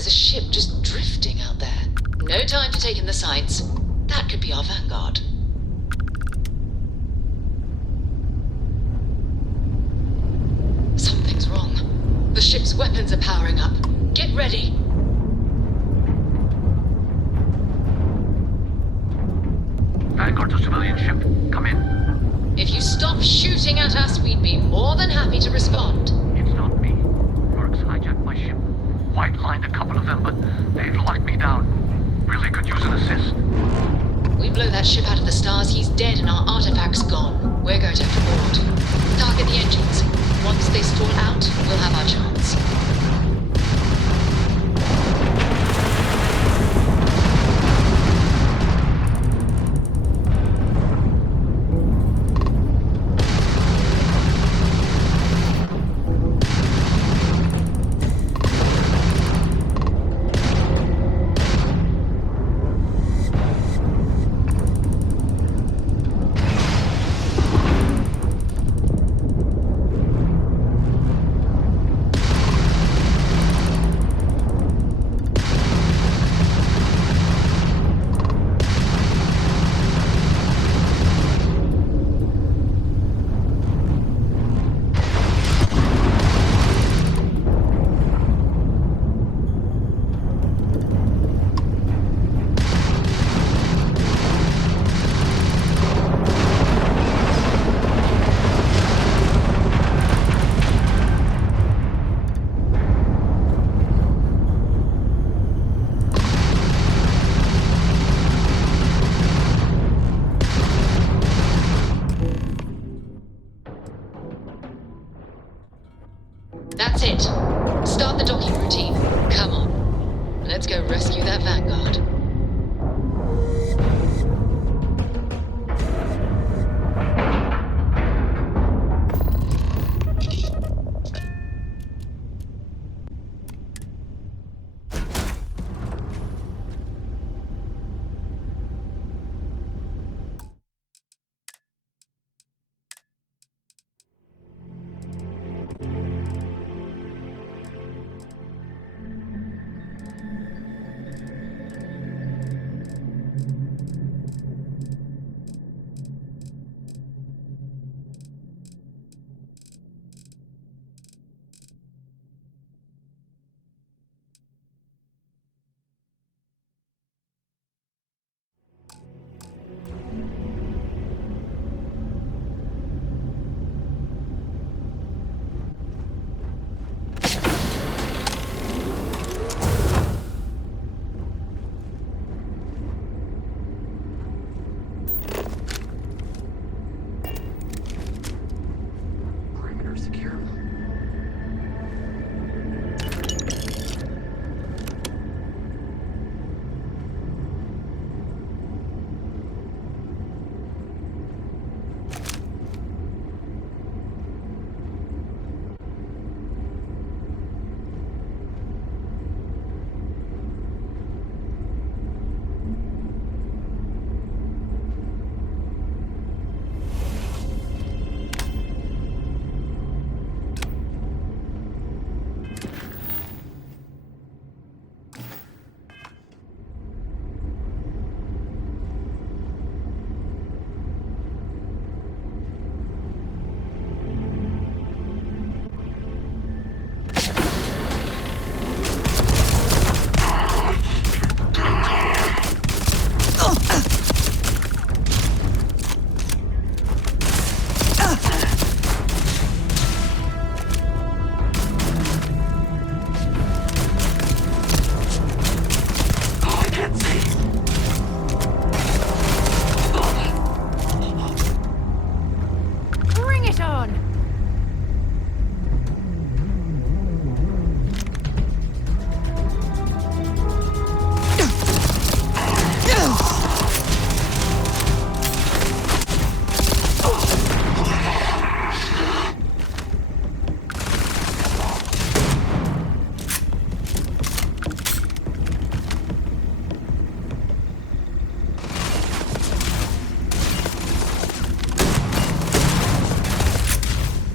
There's a ship just drifting out there. No time to take in the sights. That could be our vanguard. Something's wrong. The ship's weapons are powering up. Get ready. Vanguard to civilian ship. Come in. If you stop shooting at us, we'd be more than happy to respond. It's not me. Mercs hijacked my ship. White-lined a couple of them, but they've locked me down. Really could use an assist. We blow that ship out of the stars, he's dead and our artifact's gone. We're going to have to board. Target the engines. Once they stall out, we'll have our chance. That's it. Start the docking routine. Come on. Let's go rescue that vanguard.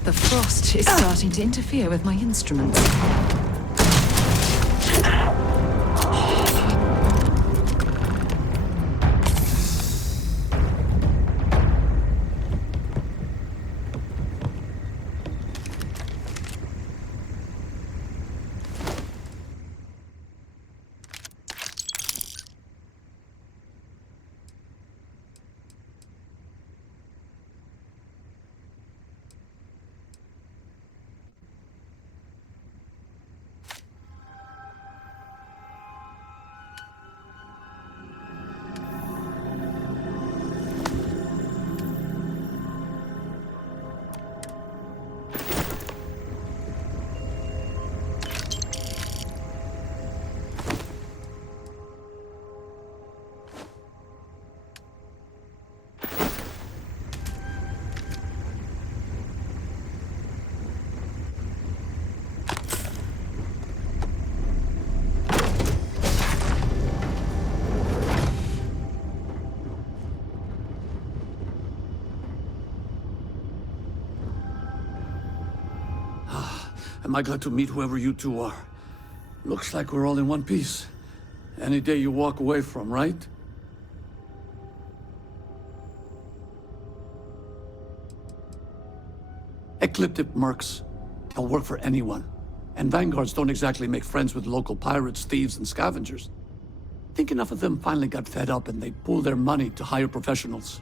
The frost is starting to interfere with my instruments. Am I glad to meet whoever you two are. Looks like we're all in one piece. Any day you walk away from, right? Ecliptic mercs. They'll work for anyone. And vanguards don't exactly make friends with local pirates, thieves, and scavengers. Think enough of them finally got fed up and they pooled their money to hire professionals.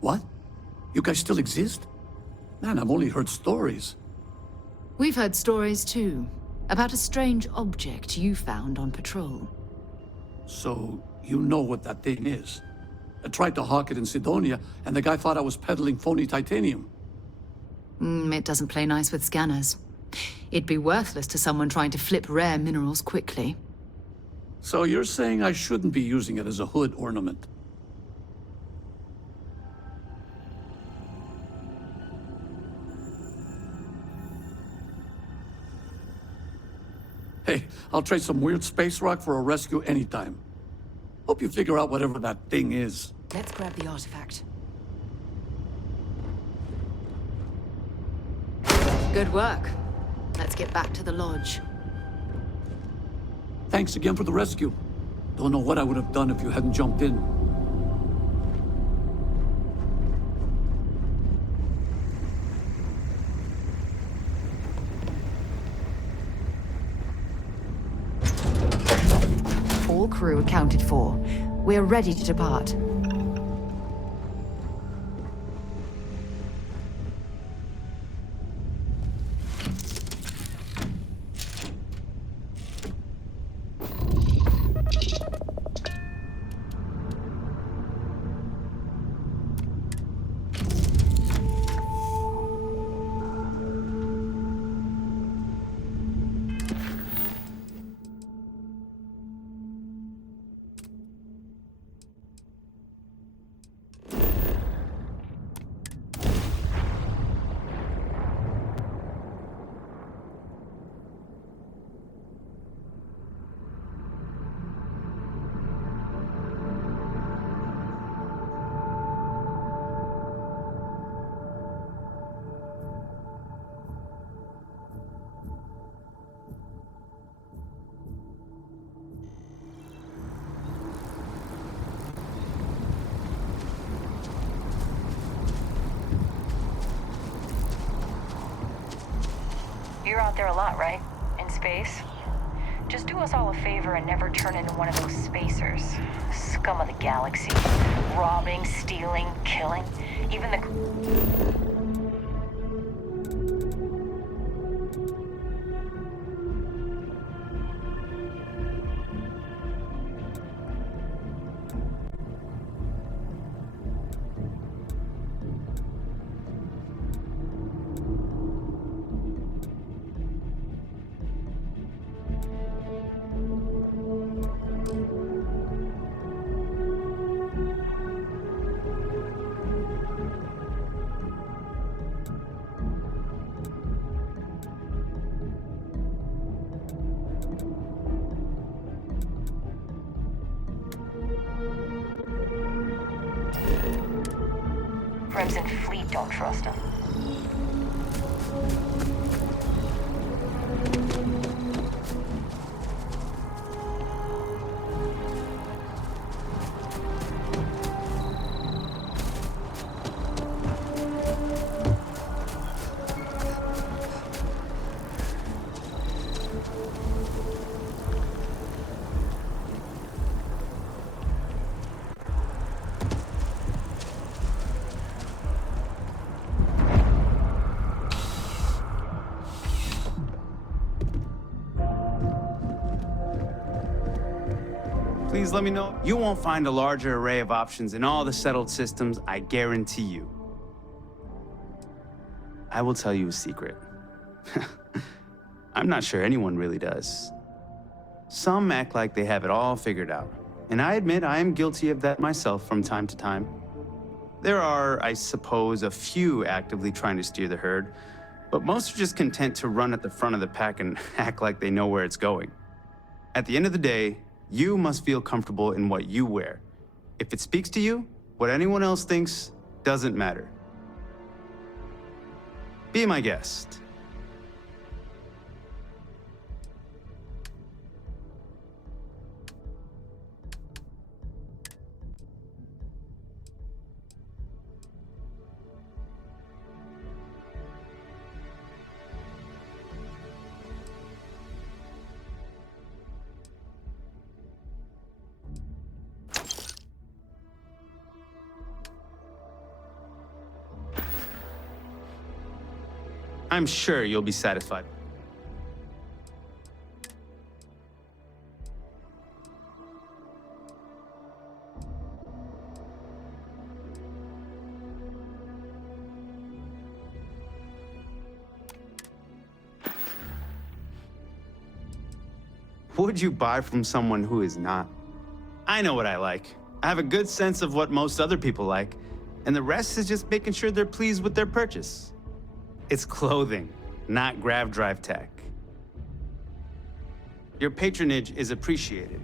What? You guys still exist? Man, I've only heard stories. We've heard stories too, about a strange object you found on patrol. So, you know what that thing is? I tried to hawk it in Sidonia, and the guy thought I was peddling phony titanium. It doesn't play nice with scanners. It'd be worthless to someone trying to flip rare minerals quickly. So you're saying I shouldn't be using it as a hood ornament? Hey, I'll trade some weird space rock for a rescue anytime. Hope you figure out whatever that thing is. Let's grab the artifact. Good work. Let's get back to the lodge. Thanks again for the rescue. Don't know what I would have done if you hadn't jumped in. All crew accounted for. We're ready to depart. You're out there a lot, right? In space? Just do us all a favor and never turn into one of those spacers. Scum of the galaxy. Robbing, stealing, killing. Even the... Crimson Fleet don't trust him. Please let me know. You won't find a larger array of options in all the settled systems, I guarantee you. I will tell you a secret. I'm not sure anyone really does. Some act like they have it all figured out, and I admit I am guilty of that myself from time to time. There are, I suppose, a few actively trying to steer the herd, but most are just content to run at the front of the pack and act like they know where it's going. At the end of the day, you must feel comfortable in what you wear. If it speaks to you, what anyone else thinks doesn't matter. Be my guest. I'm sure you'll be satisfied. Would you buy from someone who is not? I know what I like. I have a good sense of what most other people like, and the rest is just making sure they're pleased with their purchase. It's clothing, not grav drive tech. Your patronage is appreciated.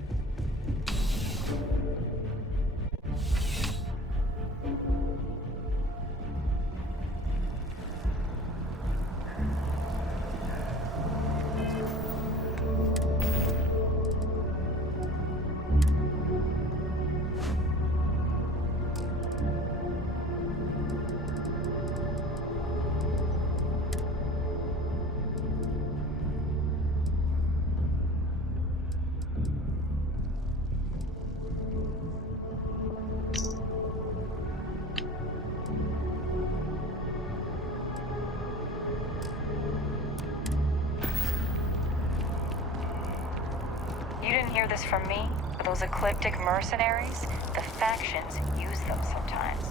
You didn't hear this from me, but those ecliptic mercenaries, the factions use them sometimes.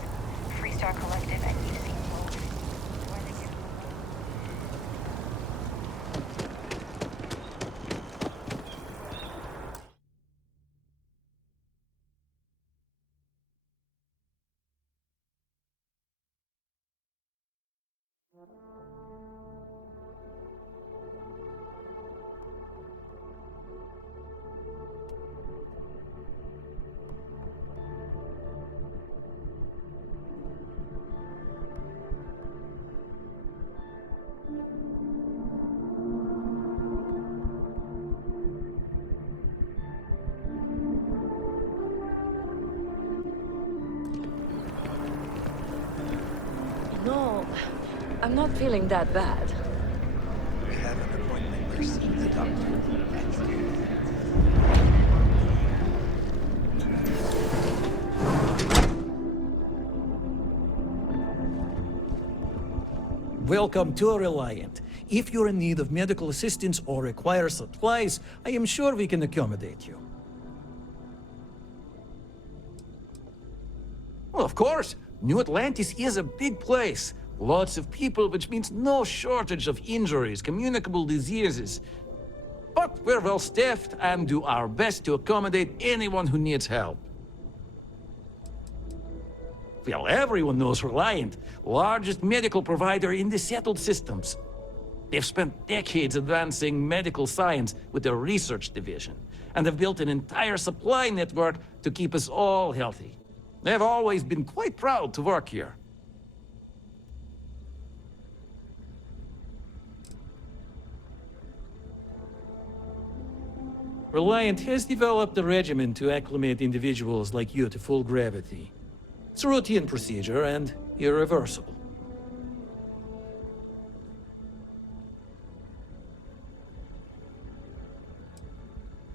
Freestar Collective and UC both. Why they give them No, I'm not feeling that bad. We have an appointment to see the doctor. Welcome to Reliant. If you're in need of medical assistance or require supplies, I am sure we can accommodate you. Well, of course. New Atlantis is a big place. Lots of people, which means no shortage of injuries, communicable diseases. But we're well staffed and do our best to accommodate anyone who needs help. Well, everyone knows Reliant, largest medical provider in the settled systems. They've spent decades advancing medical science with their research division, and have built an entire supply network to keep us all healthy. They've always been quite proud to work here. Reliant has developed a regimen to acclimate individuals like you to full gravity. It's a routine procedure and irreversible.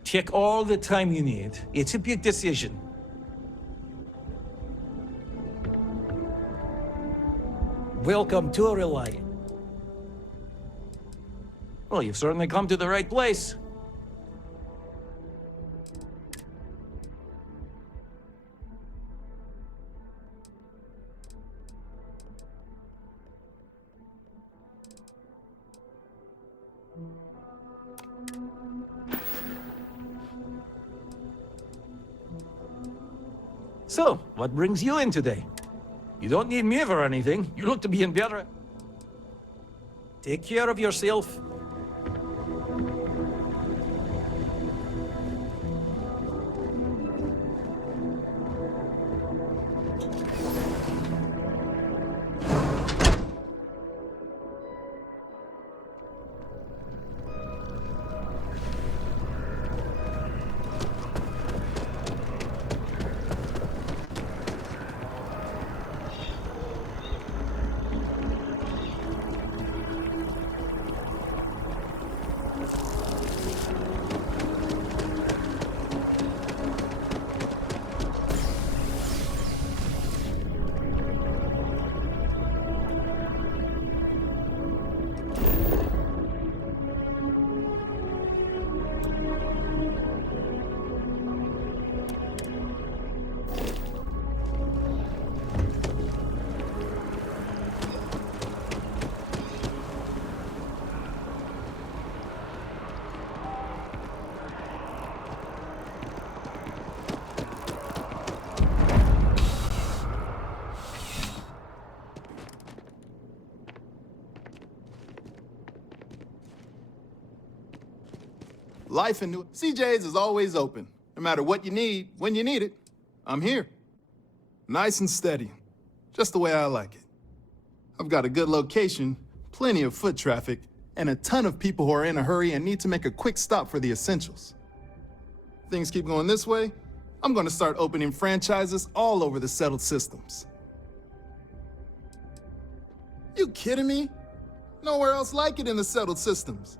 Check all the time you need. It's a big decision. Welcome to Reliant. Well, you've certainly come to the right place. So, what brings you in today? You don't need me for anything. You look to be in better. Take care of yourself. Life in New... CJ's is always open. No matter what you need, when you need it, I'm here. Nice and steady. Just the way I like it. I've got a good location, plenty of foot traffic, and a ton of people who are in a hurry and need to make a quick stop for the essentials. Things keep going this way, I'm gonna start opening franchises all over the settled systems. You kidding me? Nowhere else like it in the settled systems.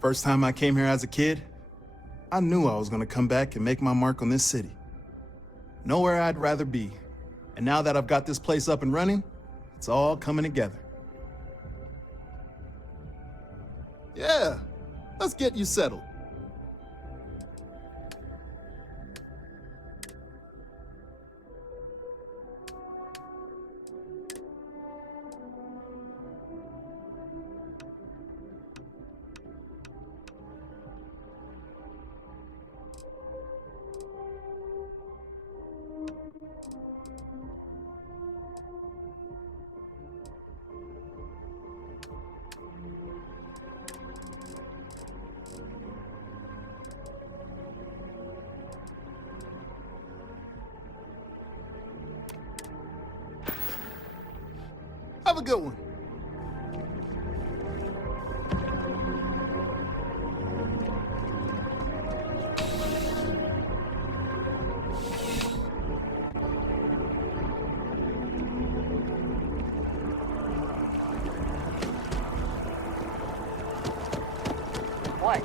First time I came here as a kid, I knew I was gonna come back and make my mark on this city. Nowhere I'd rather be. And now that I've got this place up and running, it's all coming together. Yeah, let's get you settled. Have a good one. What?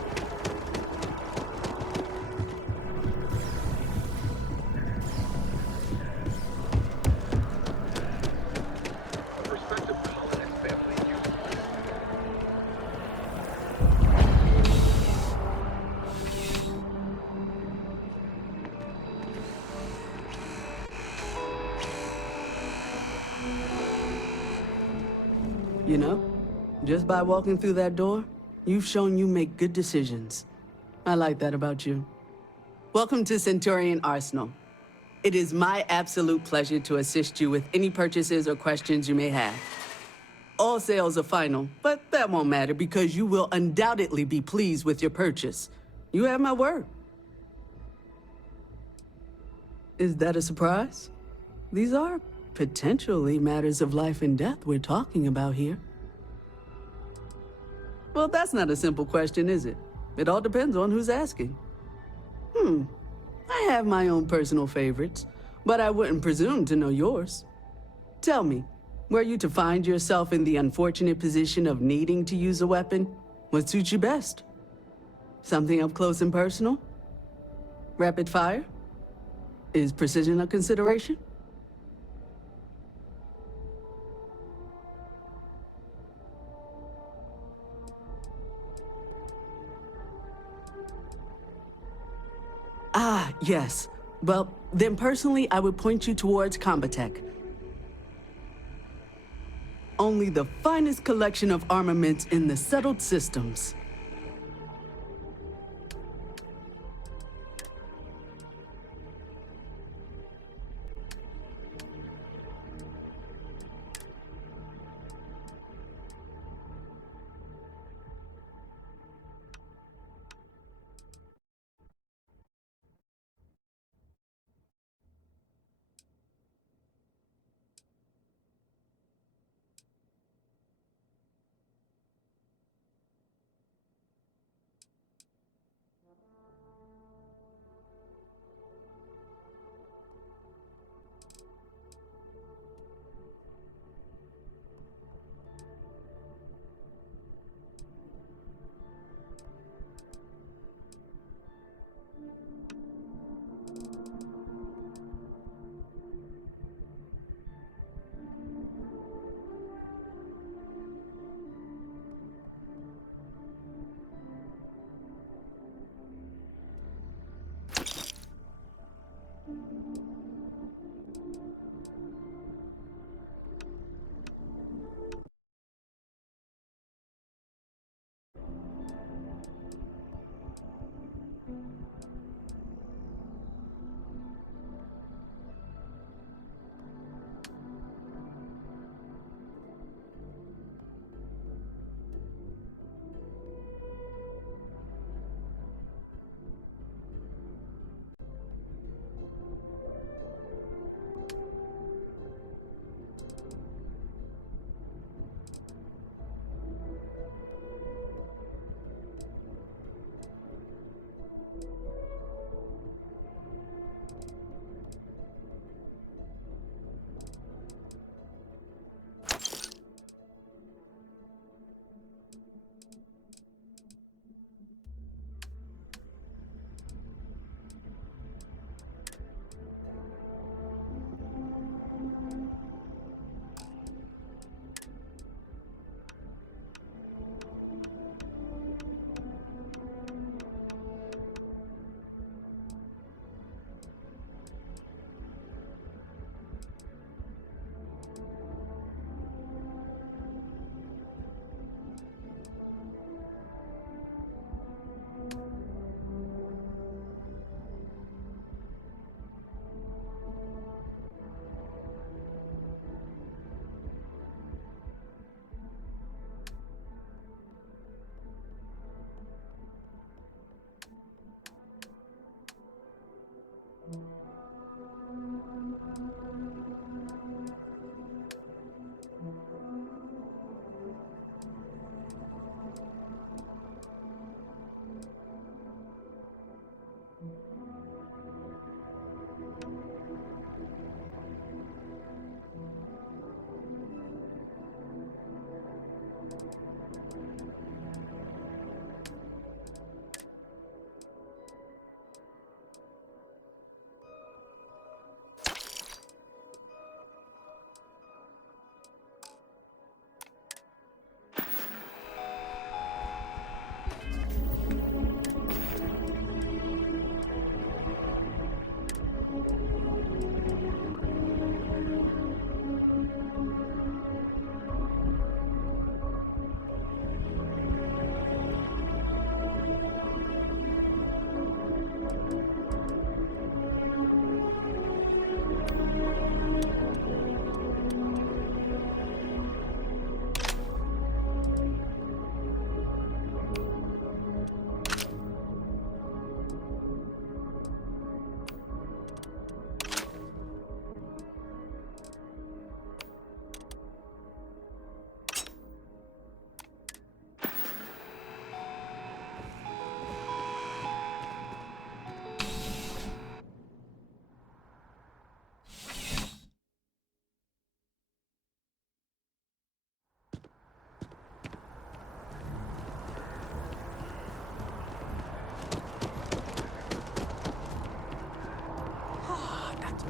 You know, just by walking through that door, you've shown you make good decisions. I like that about you. Welcome to Centurion Arsenal. It is my absolute pleasure to assist you with any purchases or questions you may have. All sales are final, but that won't matter because you will undoubtedly be pleased with your purchase. You have my word. Is that a surprise? These are potentially matters of life and death we're talking about here. Well, that's not a simple question, is it? It all depends on who's asking. I have my own personal favorites, but I wouldn't presume to know yours. Tell me, were you to find yourself in the unfortunate position of needing to use a weapon, what suits you best? Something up close and personal? Rapid fire? Is precision a consideration? Ah, yes. Well, then personally, I would point you towards Combatech. Only the finest collection of armaments in the settled systems.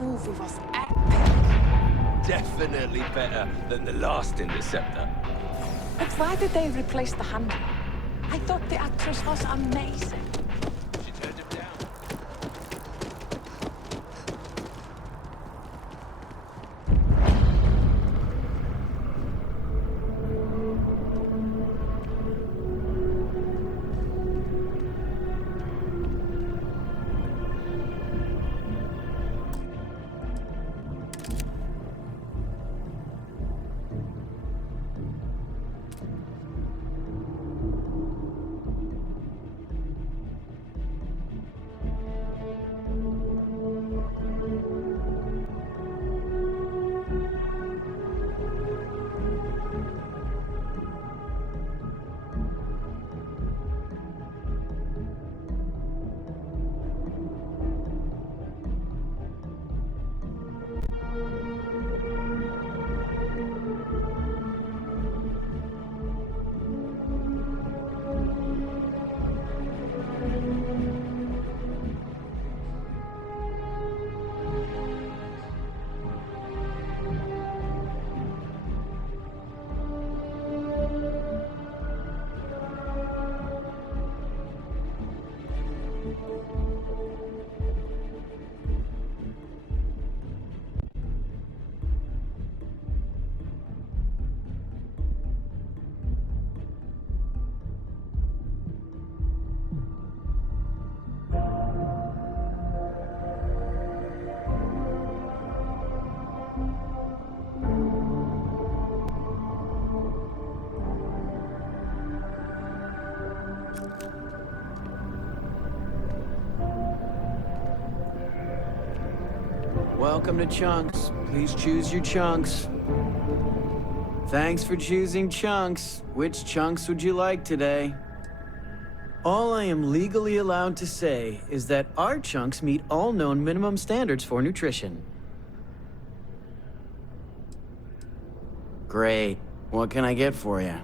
movie was epic. Definitely better than the last Interceptor. But why did they replace the handler? I thought the actress was amazing. She turned him down. Welcome to Chunks. Please choose your chunks. Thanks for choosing Chunks. Which chunks would you like today? All I am legally allowed to say is that our chunks meet all known minimum standards for nutrition. Great. What can I get for you?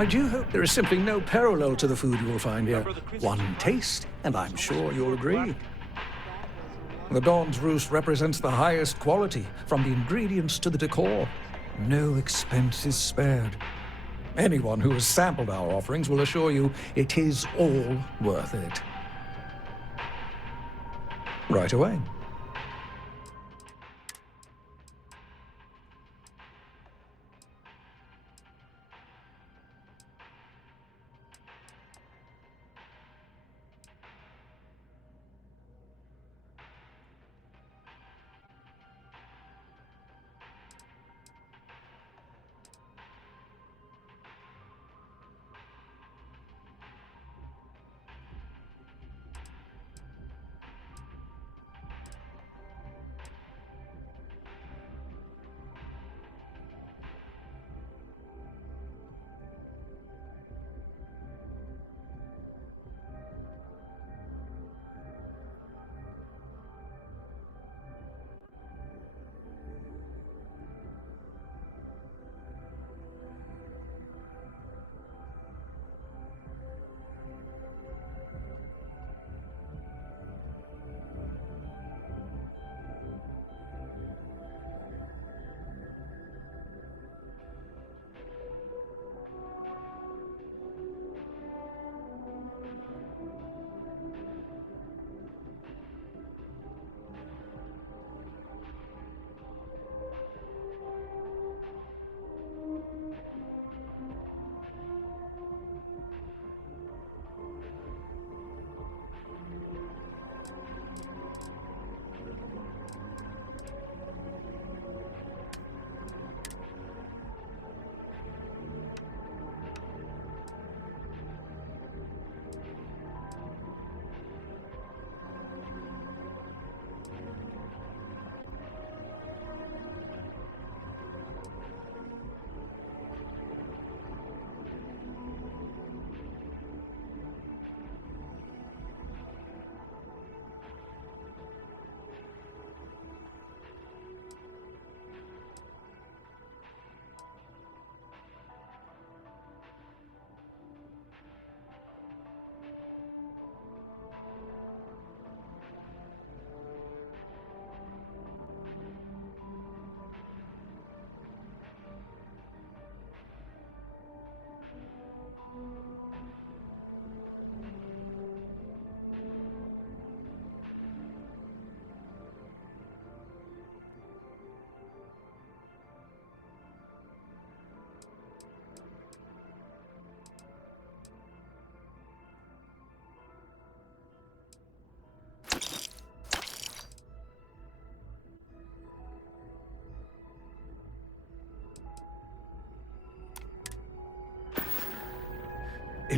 I do hope there is simply no parallel to the food you will find here. One taste, and I'm sure you'll agree. The Dawn's Roost represents the highest quality, from the ingredients to the decor. No expense is spared. Anyone who has sampled our offerings will assure you it is all worth it. Right away.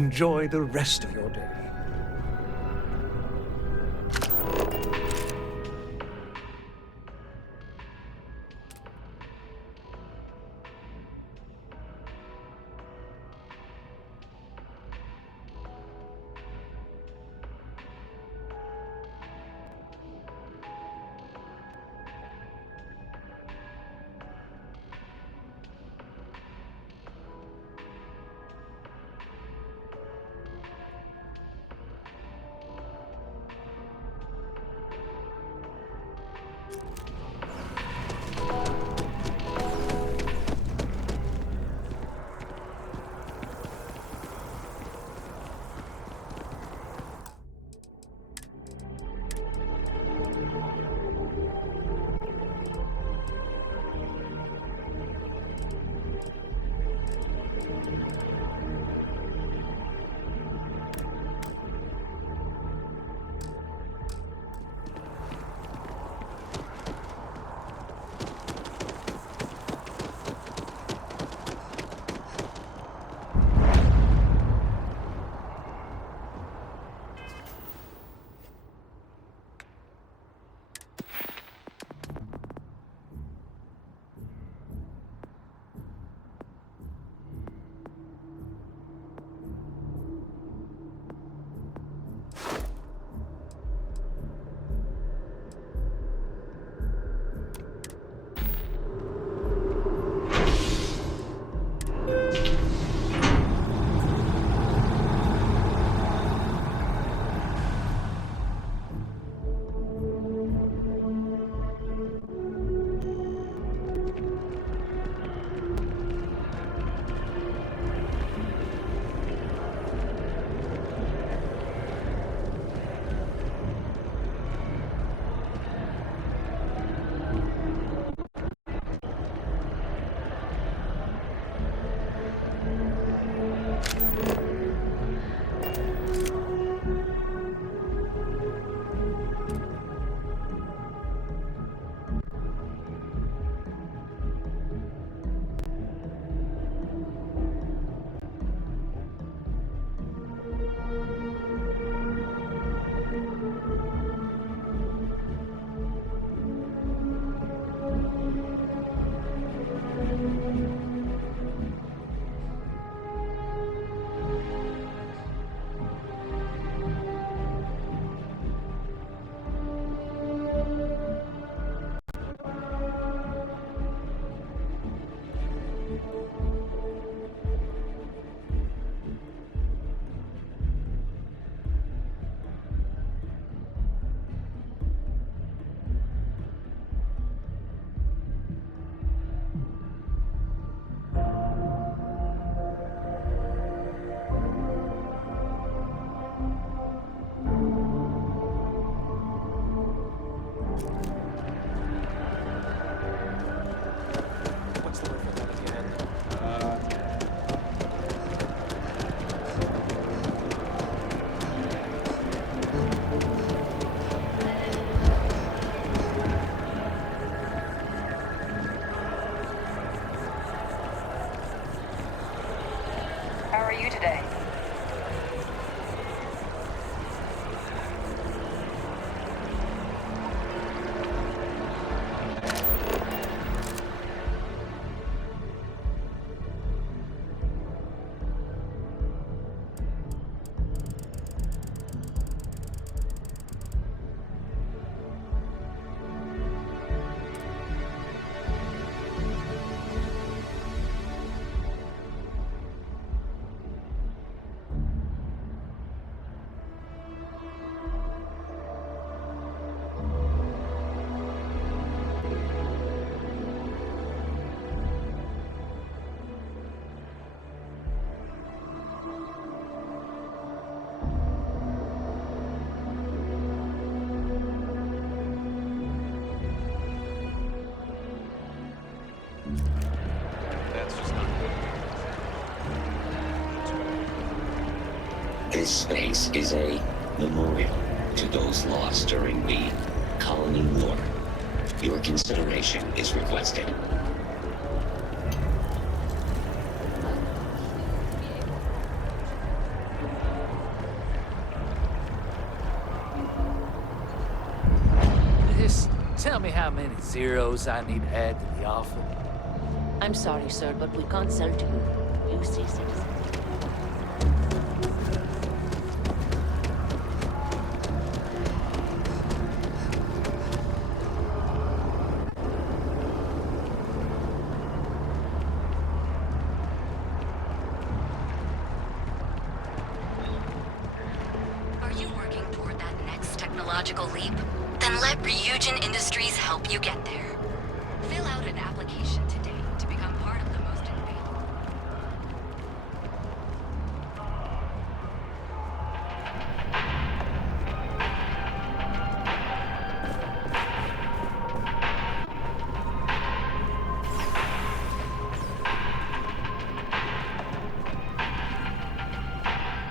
Enjoy the rest of your day. How are you today? This space is a memorial to those lost during the colony war. Your consideration is requested. Miss, tell me how many zeros I need to add to the offer. I'm sorry, sir, but we can't sell to you. UC citizen. Are you working toward that next technological leap? Then let Ryujin Industries help you get there. Fill out an application today to become part of the most innovative.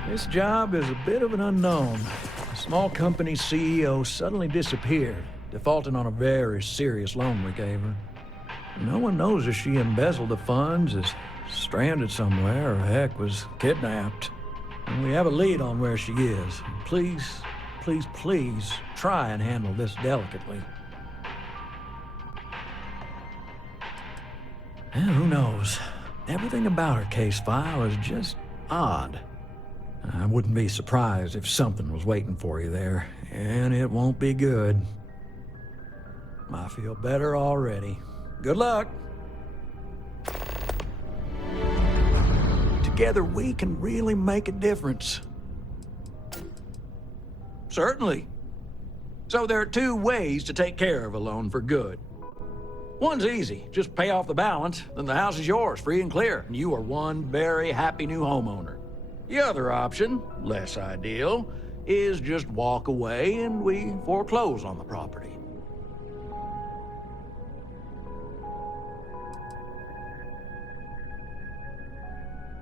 This job is a bit of an unknown. A small company CEO suddenly disappeared, defaulting on a very serious loan we gave her. No one knows if she embezzled the funds, is stranded somewhere, or heck, was kidnapped. And we have a lead on where she is. Please, please, please try and handle this delicately. And who knows? Everything about her case file is just odd. I wouldn't be surprised if something was waiting for you there, and it won't be good. I feel better already. Good luck. Together we can really make a difference. Certainly. So there are two ways to take care of a loan for good. One's easy. Just pay off the balance, then the house is yours, free and clear, and you are one very happy new homeowner. The other option, less ideal, is just walk away and we foreclose on the property.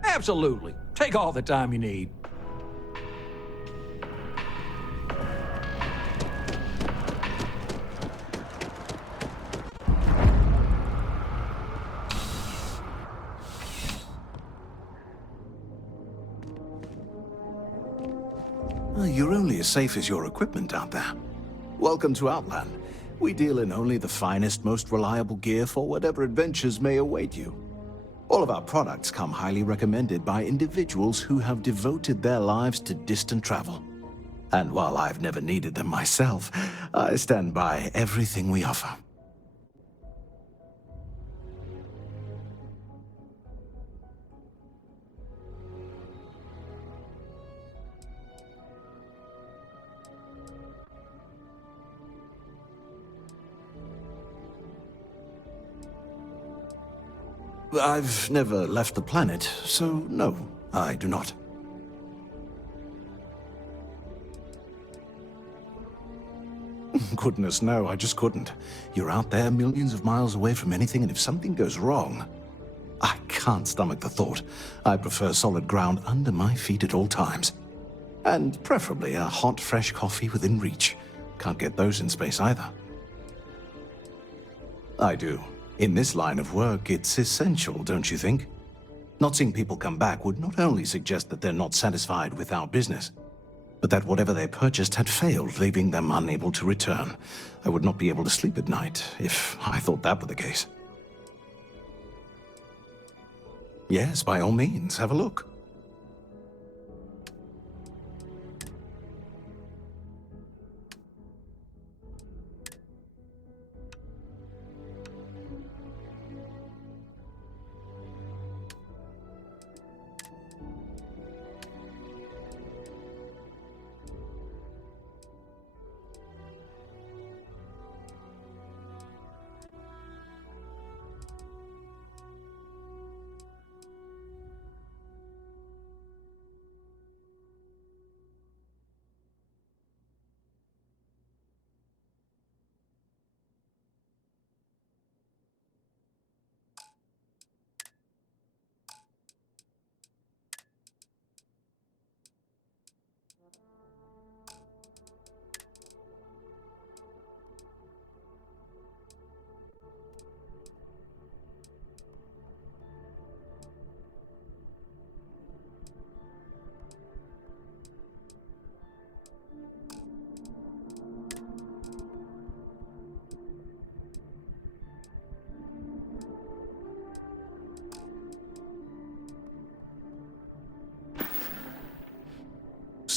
Absolutely. Take all the time you need. You're only as safe as your equipment out there. Welcome to Outland. We deal in only the finest, most reliable gear for whatever adventures may await you. All of our products come highly recommended by individuals who have devoted their lives to distant travel. And while I've never needed them myself, I stand by everything we offer. I've never left the planet, so no, I do not. Goodness, no, I just couldn't. You're out there millions of miles away from anything, and if something goes wrong, I can't stomach the thought. I prefer solid ground under my feet at all times. And preferably a hot, fresh coffee within reach. Can't get those in space either. I do. In this line of work, it's essential, don't you think? Not seeing people come back would not only suggest that they're not satisfied with our business, but that whatever they purchased had failed, leaving them unable to return. I would not be able to sleep at night if I thought that were the case. Yes, by all means, have a look.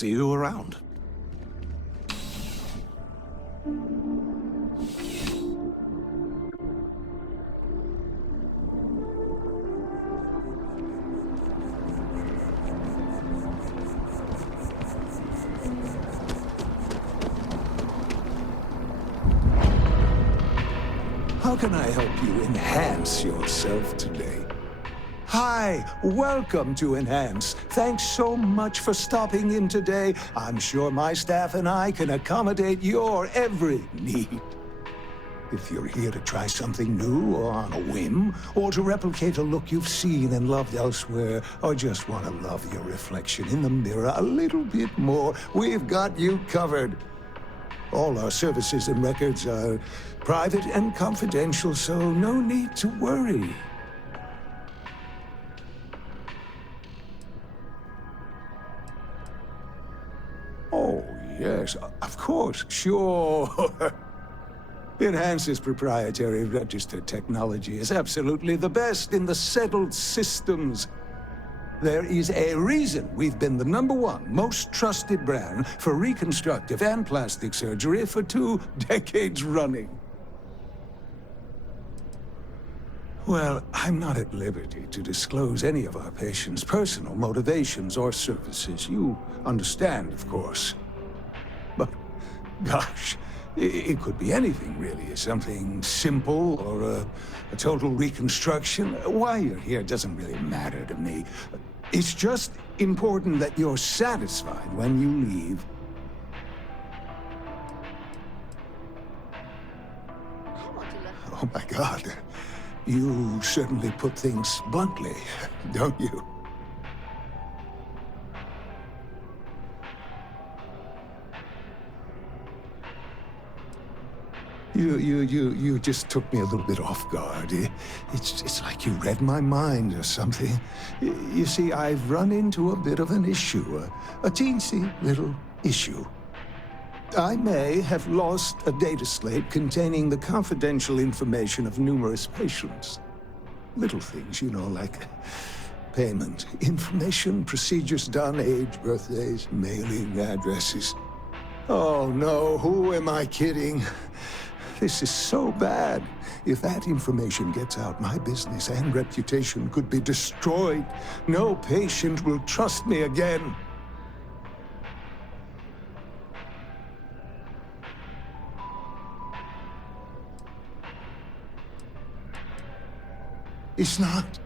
see you around. How can I help you enhance yourself today? Hi, welcome to Enhance. Thanks so much for stopping in today. I'm sure my staff and I can accommodate your every need. If you're here to try something new or on a whim, or to replicate a look you've seen and loved elsewhere, or just want to love your reflection in the mirror a little bit more, we've got you covered. All our services and records are private and confidential, so no need to worry. Oh, yes, of course, sure. Enhance's proprietary registered technology is absolutely the best in the settled systems. There is a reason we've been the #1 most trusted brand for reconstructive and plastic surgery for 2 decades running. Well, I'm not at liberty to disclose any of our patients' personal motivations or services. You understand, of course. But, gosh, it could be anything, really. Something simple or a total reconstruction. Why you're here doesn't really matter to me. It's just important that you're satisfied when you leave. Oh my God. You certainly put things bluntly, don't you? You just took me a little bit off guard. It's like you read my mind or something. You see, I've run into a bit of an issue, a teensy little issue. I may have lost a data slate containing the confidential information of numerous patients. Little things, you know, like payment, information, procedures done, age, birthdays, mailing addresses. Oh no, who am I kidding? This is so bad. If that information gets out, my business and reputation could be destroyed. No patient will trust me again. It's not.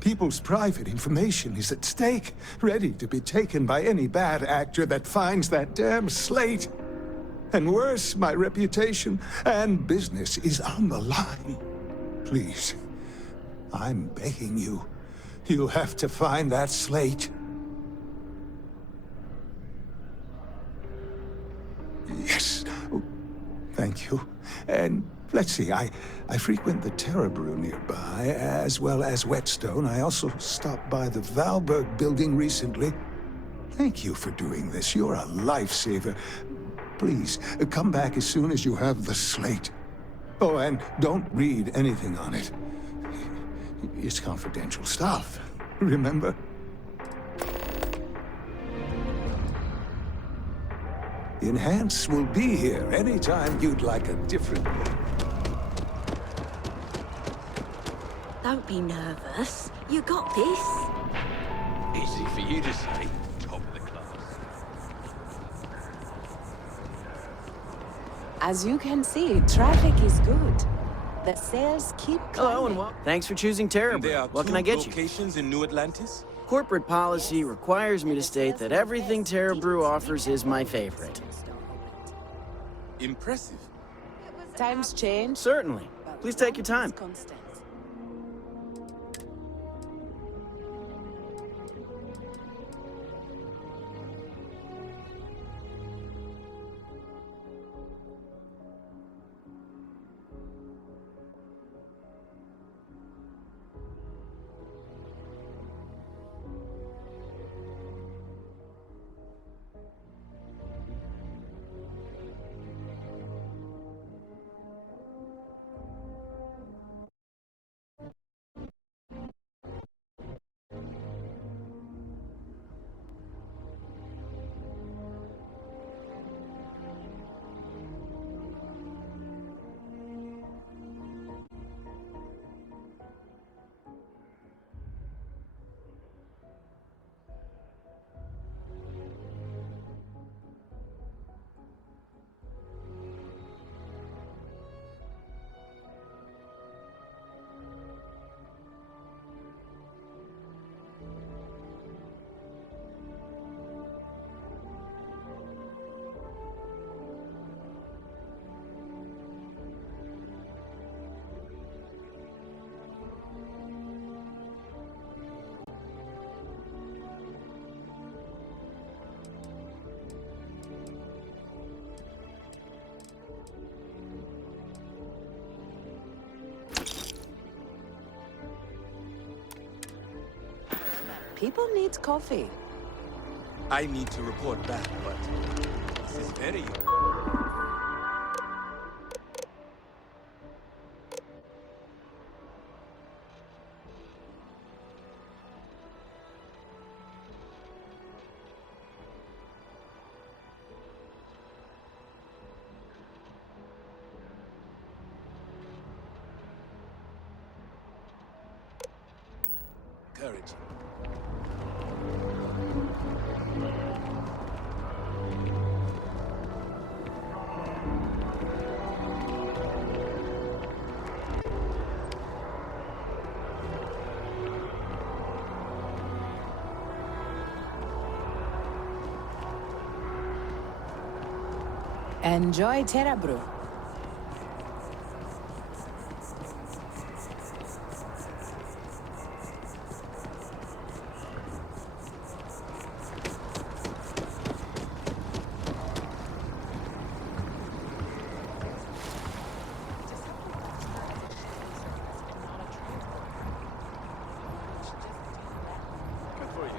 People's private information is at stake, ready to be taken by any bad actor that finds that damn slate. And worse, my reputation and business is on the line. Please, I'm begging you. You have to find that slate. Yes. Oh, thank you. And let's see, I frequent the Terror Brew nearby, as well as Whetstone. I also stopped by the Valberg building recently. Thank you for doing this. You're a lifesaver. Please, come back as soon as you have the slate. Oh, and don't read anything on it. It's confidential stuff, remember? Enhance will be here anytime you'd like a different look. Don't be nervous. You got this. Easy for you to say. Top of the class. As you can see, traffic is good. The sales keep Hello climbing. and thanks for choosing Terror Brew. What can I get you? Locations in New Atlantis? Corporate policy requires me to state that everything Terror Brew offers is my favorite. Impressive. Times change. Certainly. Please take your time. Constant. People need coffee. I need to report back, but this is very... Courage. Enjoy Terra Brew. Good for you.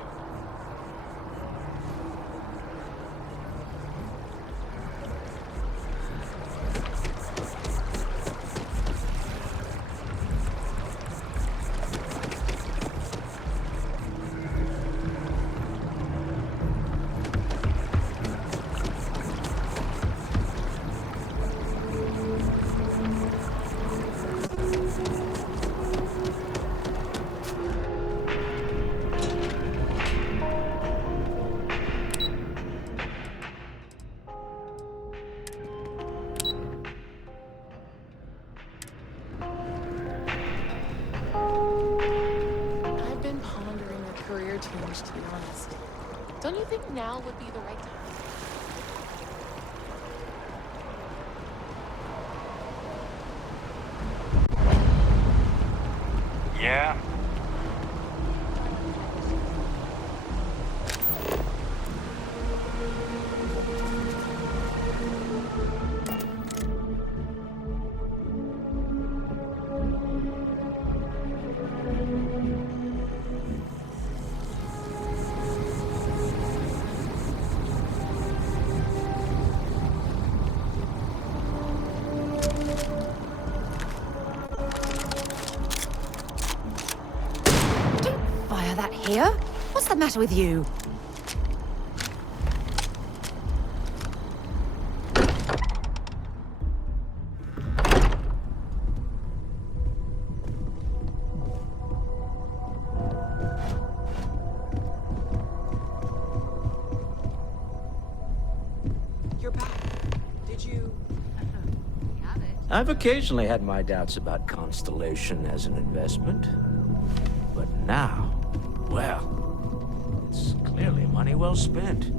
I've been pondering a career change, to be honest. Don't you think now would be the right time? Yeah? Fire that here? What's the matter with you? You're back. Did you... I've occasionally had my doubts about Constellation as an investment. But now, well, it's clearly money well spent.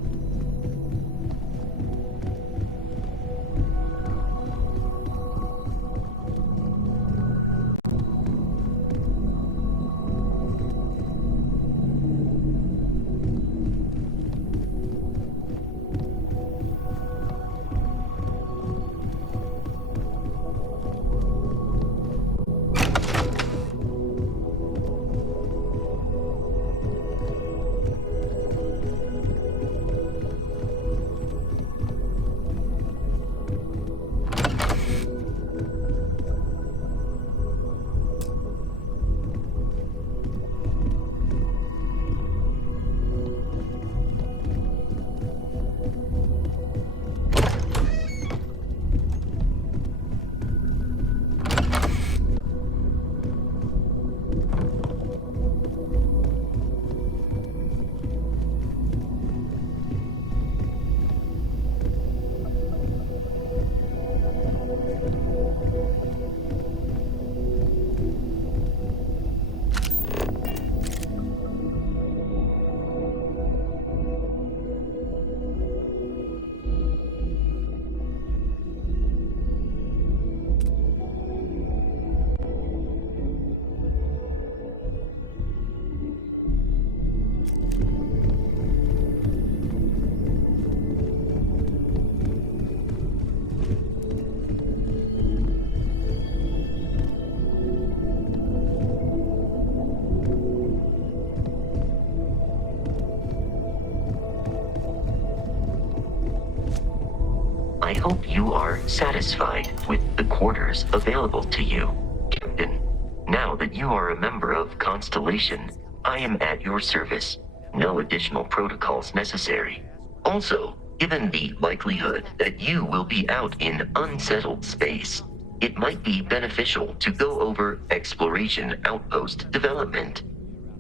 you are satisfied with the quarters available to you. Captain, now that you are a member of Constellation, I am at your service. No additional protocols necessary. Also, given the likelihood that you will be out in unsettled space, it might be beneficial to go over exploration outpost development,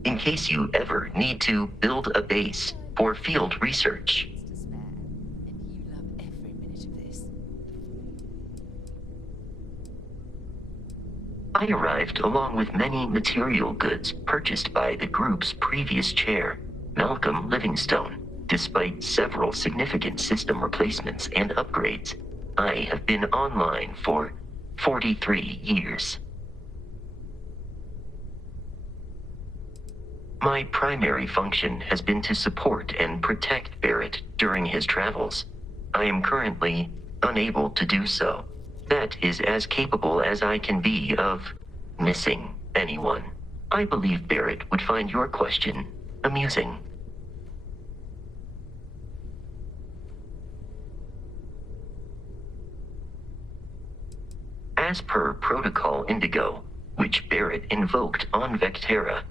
in case you ever need to build a base for field research. I arrived along with many material goods purchased by the group's previous chair, Malcolm Livingstone. Despite several significant system replacements and upgrades, I have been online for 43 years. My primary function has been to support and protect Barrett during his travels. I am currently unable to do so. That is as capable as I can be of missing anyone. I believe Barrett would find your question amusing. As per Protocol Indigo, which Barrett invoked on Vectera,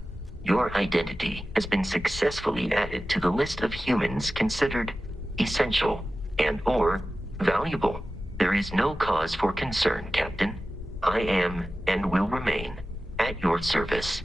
your identity has been successfully added to the list of humans considered essential and/or valuable. There is no cause for concern, Captain. I am and will remain at your service.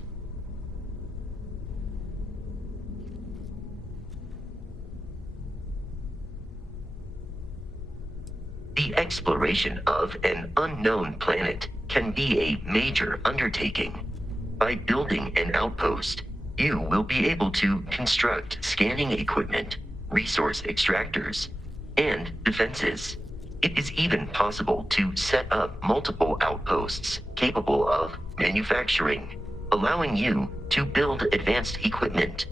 The exploration of an unknown planet can be a major undertaking. By building an outpost, you will be able to construct scanning equipment, resource extractors, and defenses. It is even possible to set up multiple outposts capable of manufacturing, allowing you to build advanced equipment.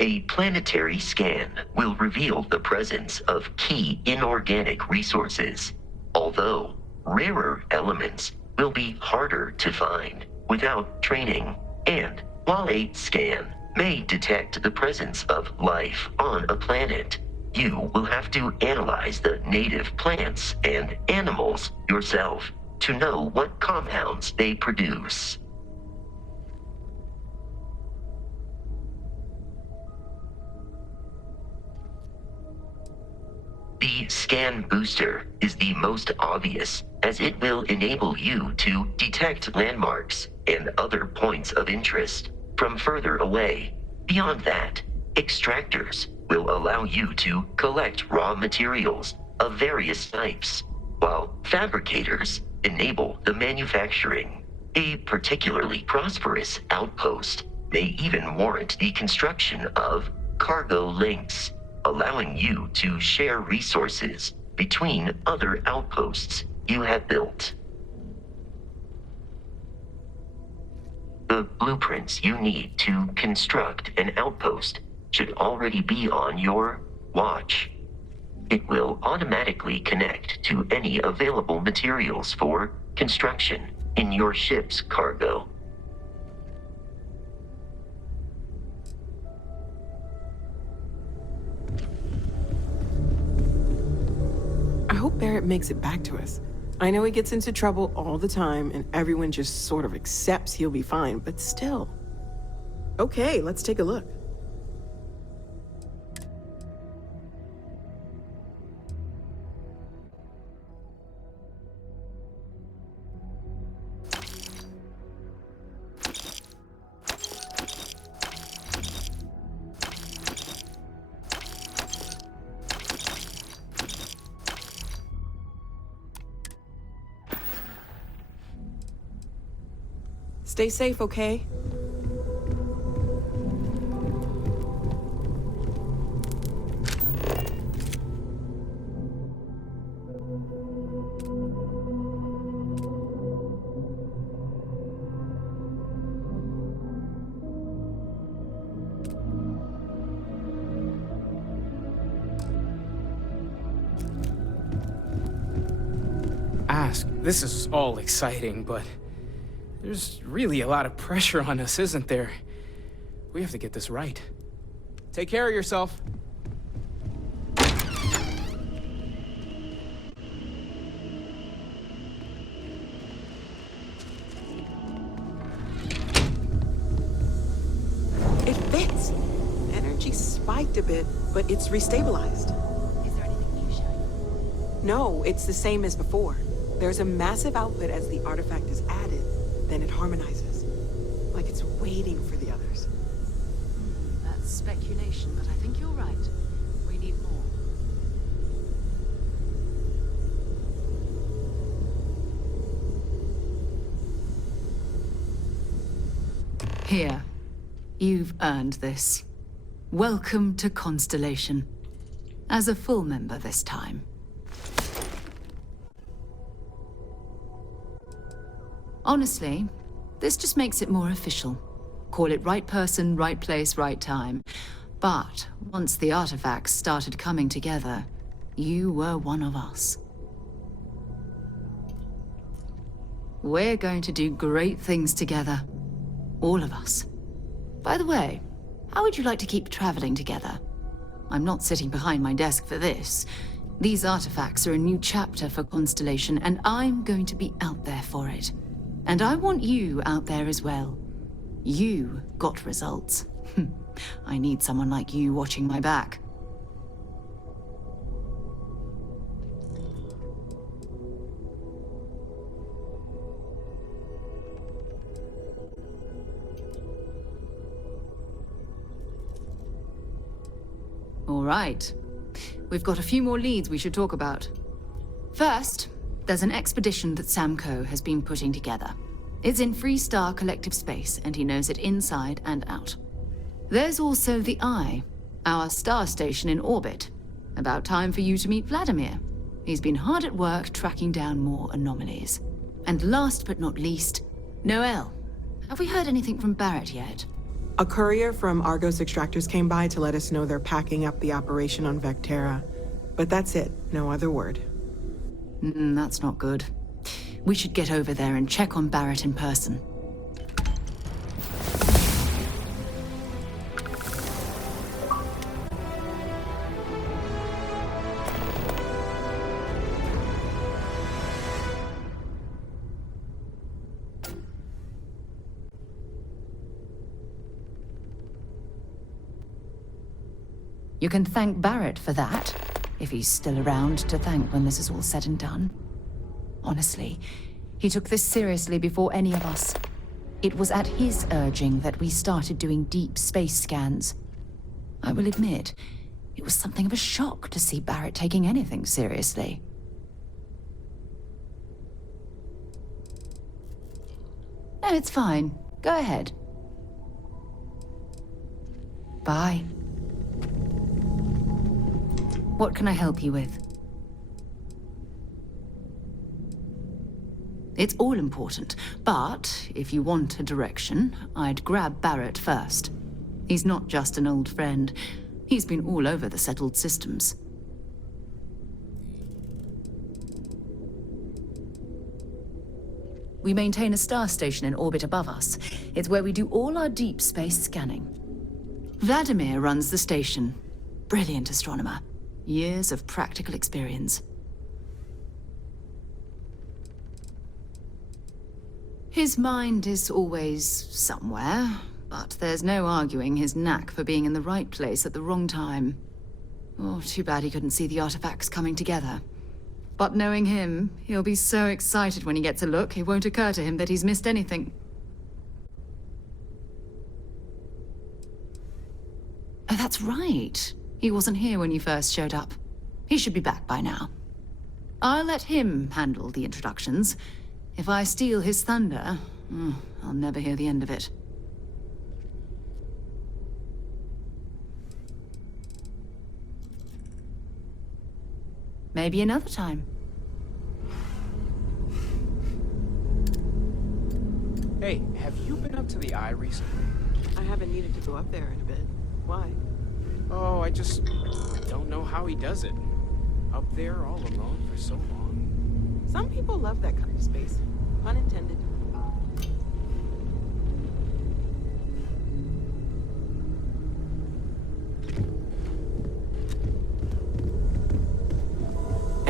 A planetary scan will reveal the presence of key inorganic resources, although rarer elements will be harder to find without training. And while a scan may detect the presence of life on a planet, you will have to analyze the native plants and animals yourself to know what compounds they produce. The scan booster is the most obvious, as it will enable you to detect landmarks and other points of interest from further away. Beyond that, extractors will allow you to collect raw materials of various types, while fabricators enable the manufacturing. A particularly prosperous outpost may even warrant the construction of cargo links, allowing you to share resources between other outposts you have built. The blueprints you need to construct an outpost should already be on your watch. It will automatically connect to any available materials for construction in your ship's cargo. I hope Barrett makes it back to us. I know he gets into trouble all the time, and everyone just sort of accepts he'll be fine, but still. Okay, let's take a look. Stay safe, okay? This is all exciting, but there's really a lot of pressure on us, isn't there? We have to get this right. Take care of yourself. It fits. Energy spiked a bit, but it's restabilized. Is there anything new showing? No, it's the same as before. There's a massive output as the artifact is added, then it harmonizes. Like it's waiting for the others. That's speculation, but I think you're right. We need more. Here. You've earned this. Welcome to Constellation. As a full member this time. Honestly, this just makes it more official. Call it right person, right place, right time. But once the artifacts started coming together, you were one of us. We're going to do great things together. All of us. By the way, how would you like to keep traveling together? I'm not sitting behind my desk for this. These artifacts are a new chapter for Constellation, and I'm going to be out there for it. And I want you out there as well. You got results. I need someone like you watching my back. All right. We've got a few more leads we should talk about. First, there's an expedition that Samco has been putting together. It's in Freestar Collective Space, and he knows it inside and out. There's also the Eye, our star station in orbit. About time for you to meet Vladimir. He's been hard at work tracking down more anomalies. And last but not least, Noel. Have we heard anything from Barrett yet? A courier from Argos Extractors came by to let us know they're packing up the operation on Vectera. But that's it, no other word. That's not good. We should get over there and check on Barrett in person. You can thank Barrett for that, if he's still around to thank when this is all said and done. Honestly, he took this seriously before any of us. It was at his urging that we started doing deep space scans. I will admit, it was something of a shock to see Barrett taking anything seriously. No, it's fine. Go ahead. Bye. What can I help you with? It's all important, but if you want a direction, I'd grab Barrett first. He's not just an old friend. He's been all over the settled systems. We maintain a star station in orbit above us. It's where we do all our deep space scanning. Vladimir runs the station. Brilliant astronomer. Years of practical experience. His mind is always somewhere, but there's no arguing his knack for being in the right place at the wrong time. Oh, too bad he couldn't see the artifacts coming together. But knowing him, he'll be so excited when he gets a look, it won't occur to him that he's missed anything. Oh, that's right. He wasn't here when you first showed up. He should be back by now. I'll let him handle the introductions. If I steal his thunder, I'll never hear the end of it. Maybe another time. Hey, have you been up to the Eye recently? I haven't needed to go up there in a bit. Why? Oh, I don't know how he does it. Up there all alone for so long. Some people love that kind of space. Pun intended.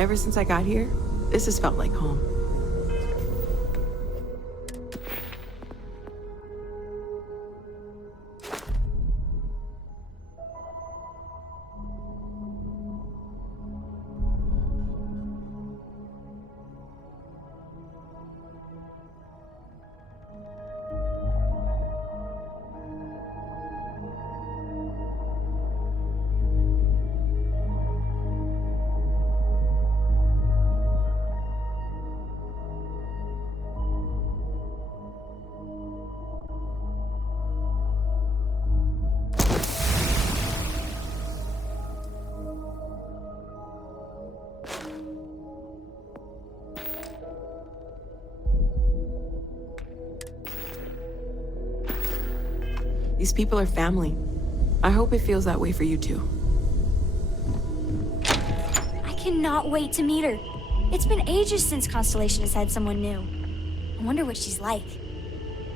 Ever since I got here, this has felt like home. These people are family. I hope it feels that way for you too. I cannot wait to meet her. It's been ages since Constellation has had someone new. I wonder what she's like.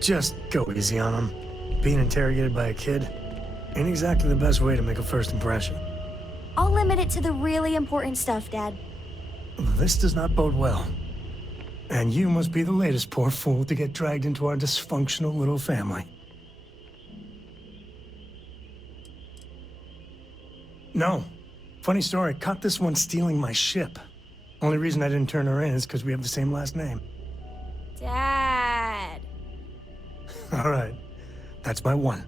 Just go easy on him. Being interrogated by a kid ain't exactly the best way to make a first impression. I'll limit it to the really important stuff, Dad. This does not bode well. And you must be the latest poor fool to get dragged into our dysfunctional little family. No. Funny story, caught this one stealing my ship. Only reason I didn't turn her in is because we have the same last name. Dad. All right. That's my one.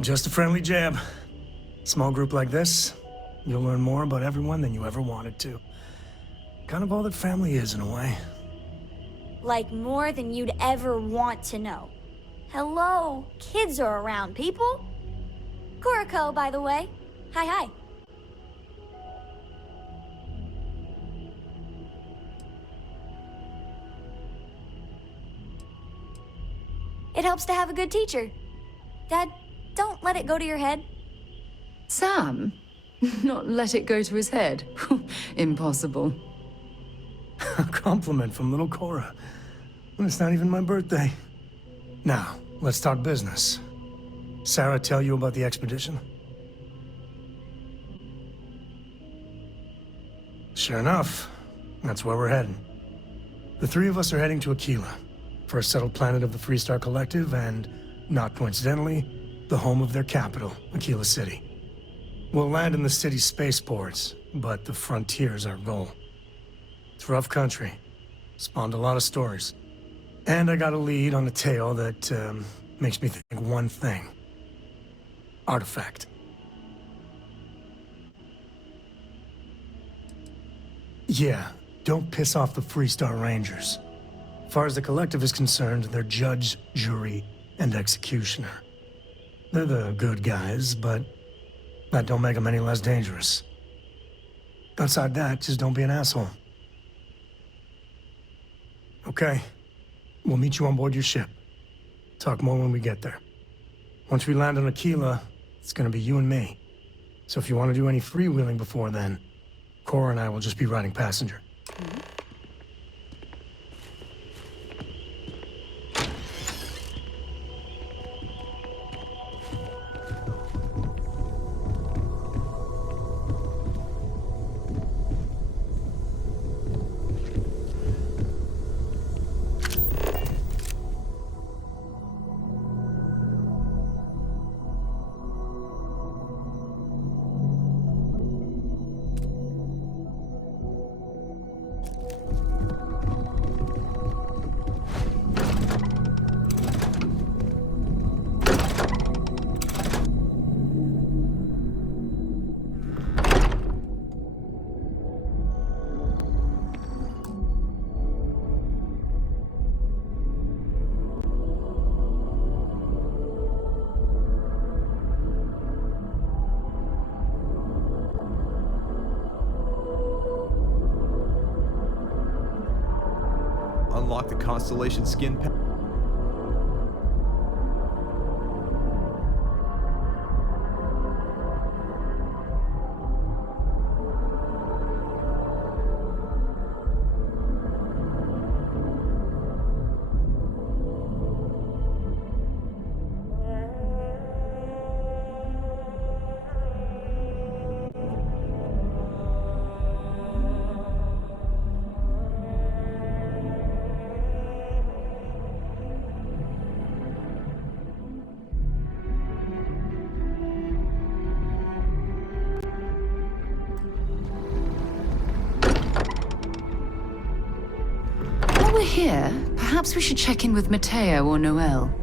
Just a friendly jab. Small group like this, you'll learn more about everyone than you ever wanted to. Kind of all that family is, in a way. Like more than you'd ever want to know. Hello, kids are around, people. Kuriko, by the way. Hi. It helps to have a good teacher. Dad, don't let it go to your head. Sam? Not let it go to his head? Impossible. A compliment from little Cora. When it's not even my birthday. Now, let's talk business. Sarah tell you about the expedition? Sure enough, that's where we're heading. The three of us are heading to Aquila, first settled planet of the Freestar Collective, and, not coincidentally, the home of their capital, Aquila City. We'll land in the city's spaceports, but the frontier's our goal. It's rough country. Spawned a lot of stories. And I got a lead on a tale that makes me think one thing. Artifact. Yeah, don't piss off the Freestar Rangers. As far as the Collective is concerned, they're judge, jury, and executioner. They're the good guys, but that don't make them any less dangerous. Outside that, just don't be an asshole. Okay. We'll meet you on board your ship. Talk more when we get there. Once we land on Aquila, it's gonna be you and me. So if you want to do any freewheeling before then, Cora and I will just be riding passenger. Unlock the Constellation skin pack. While we're here, perhaps we should check in with Mateo or Noel.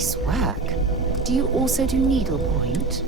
Nice work. Do you also do needlepoint?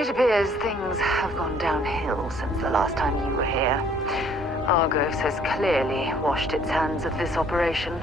It appears things have gone downhill since the last time you were here. Argos has clearly washed its hands of this operation.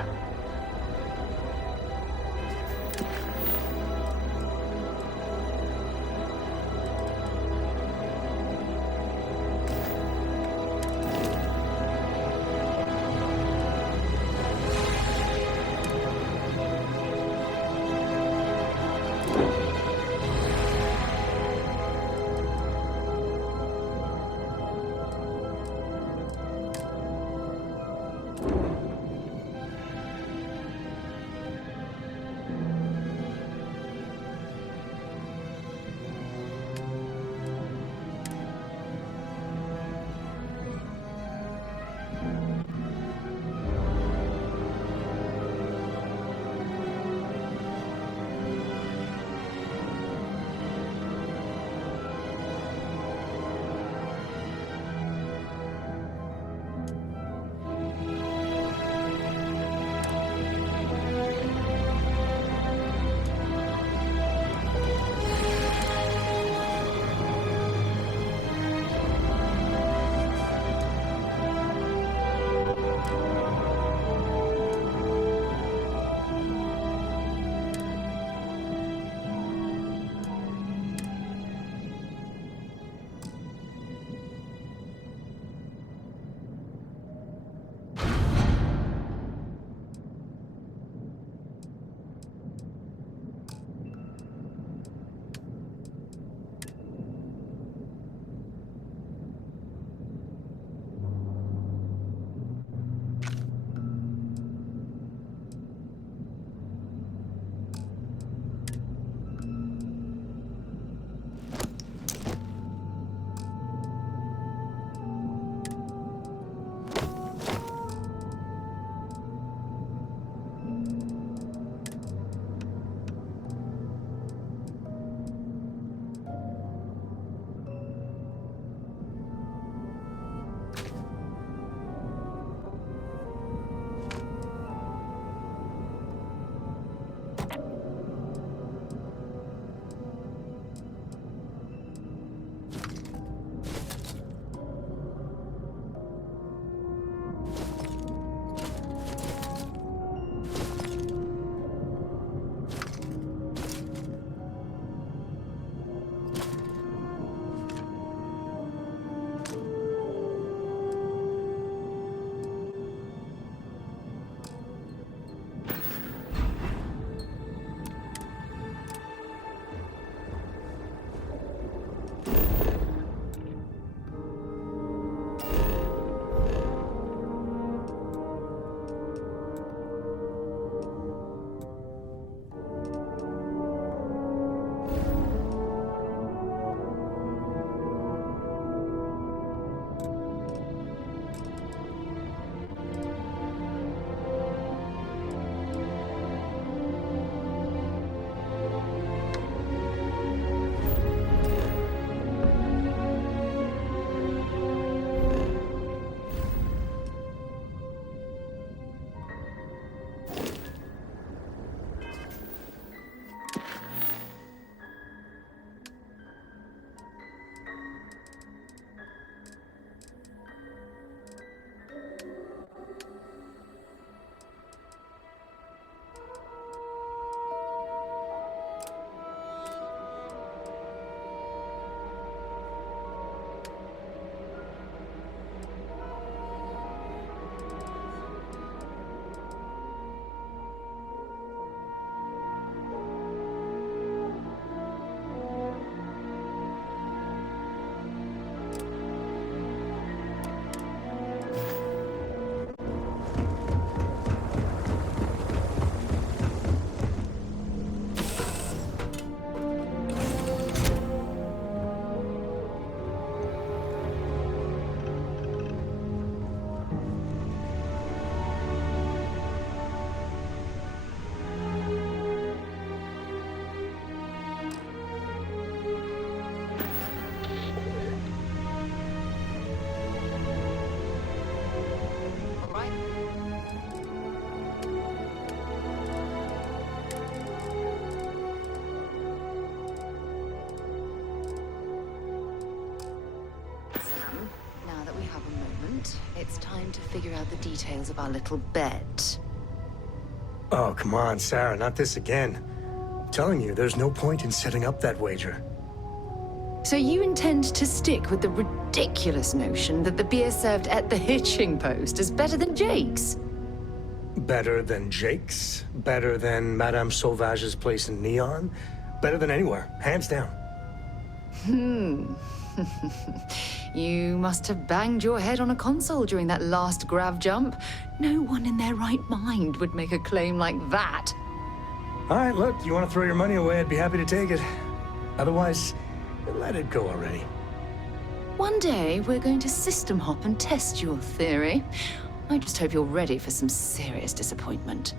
time to figure out the details of our little bet. Oh, come on, Sarah, not this again. I'm telling you, there's no point in setting up that wager. So you intend to stick with the ridiculous notion that the beer served at the hitching post is better than Jake's? Better than Jake's? Better than Madame Sauvage's place in Neon? Better than anywhere, hands down. You must have banged your head on a console during that last grav jump. No one in their right mind would make a claim like that. All right, look, you want to throw your money away, I'd be happy to take it. Otherwise, let it go already. One day, we're going to system hop and test your theory. I just hope you're ready for some serious disappointment.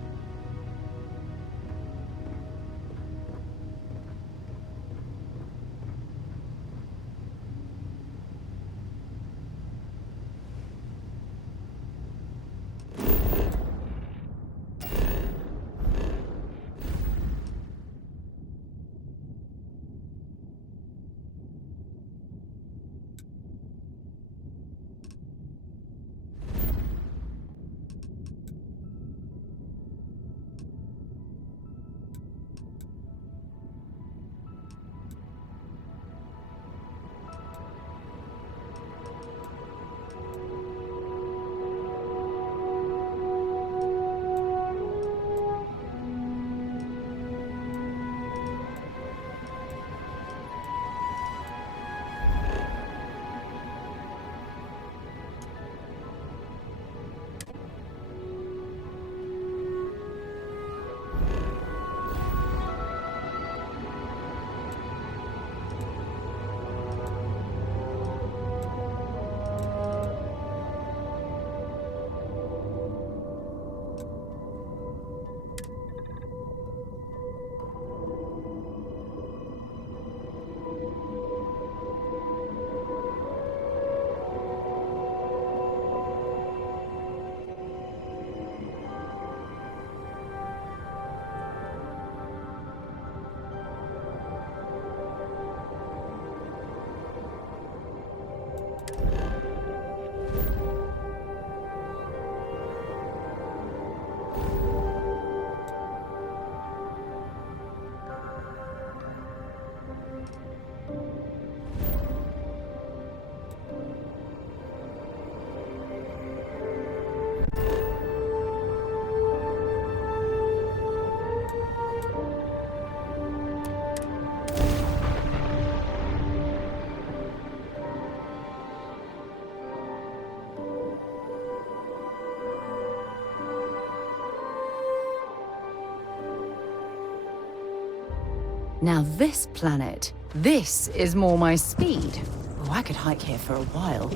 Now this planet, this is more my speed. Oh, I could hike here for a while.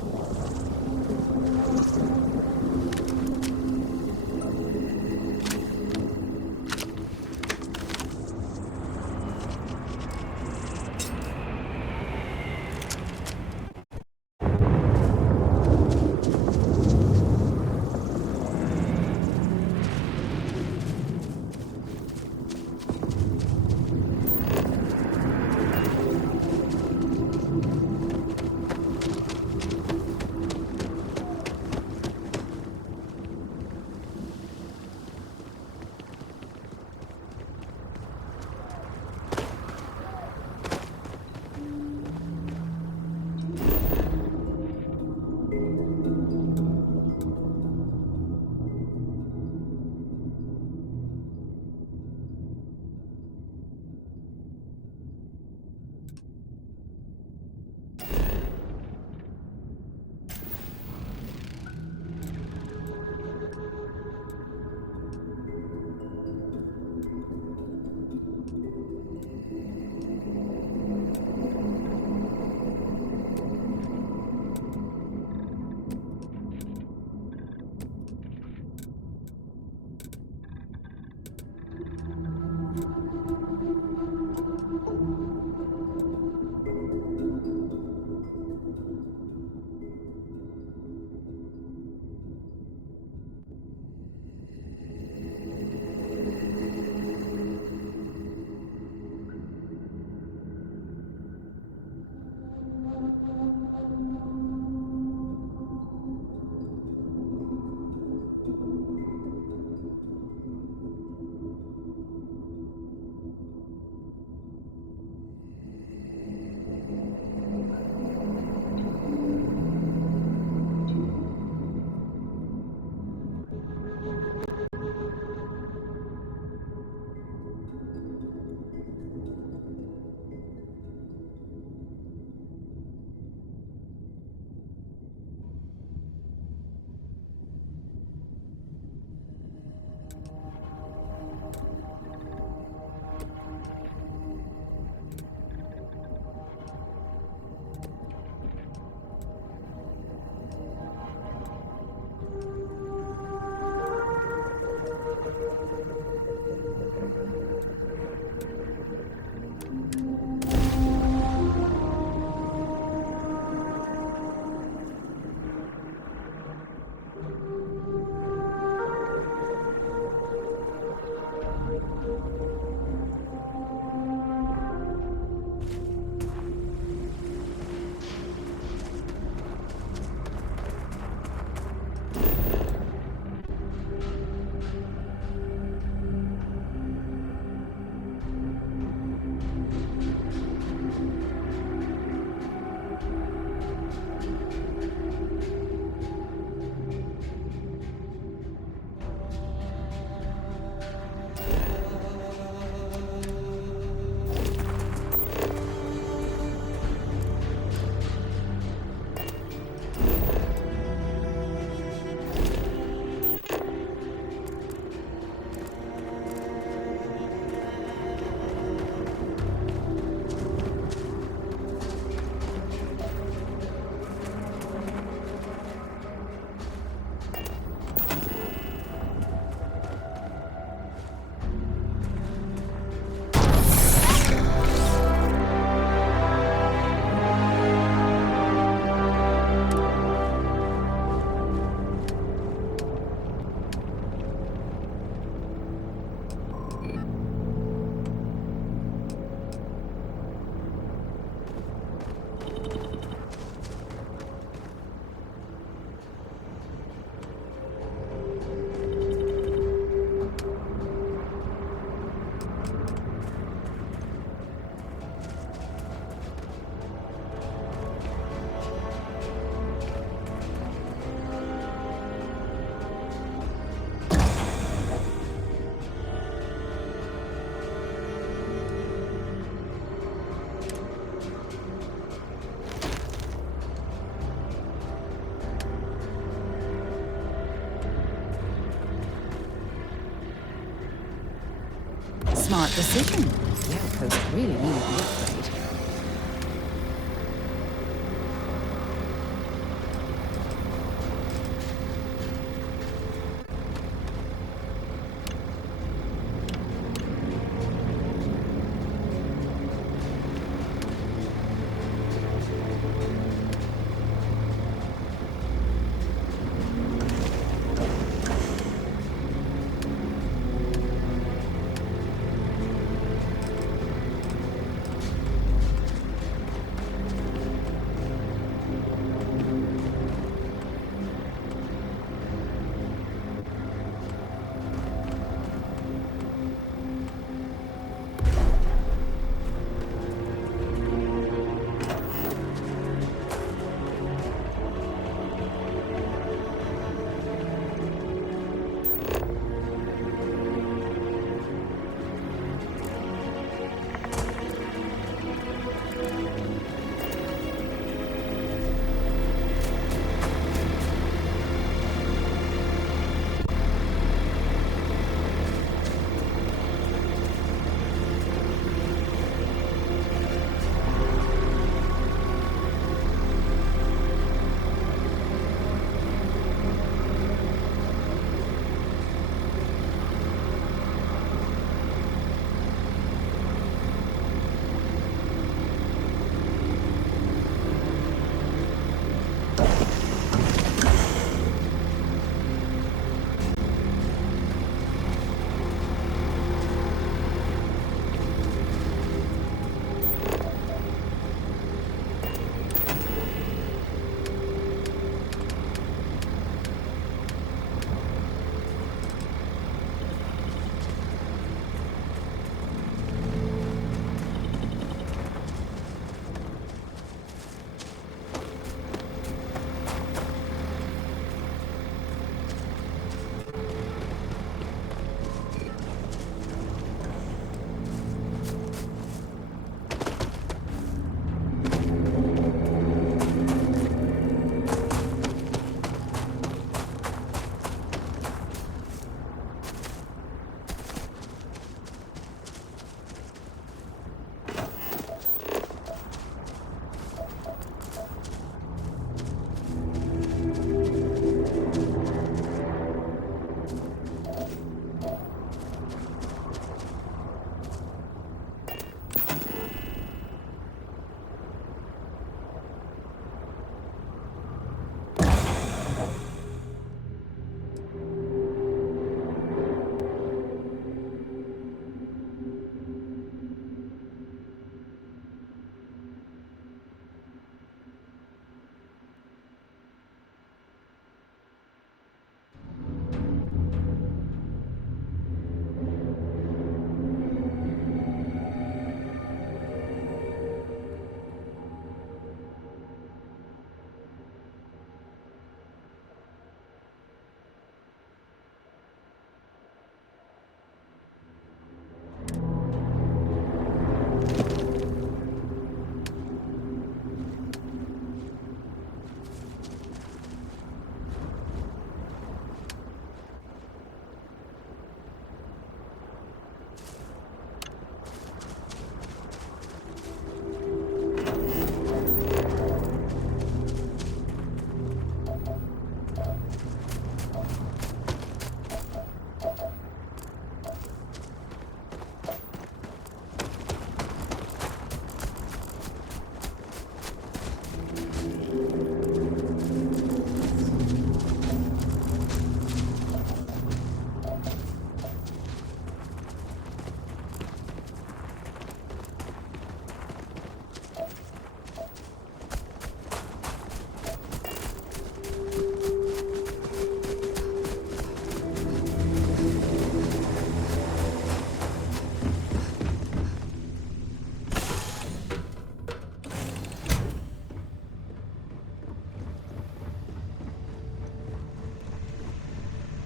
smart decision. The outpost really needed the upgrade.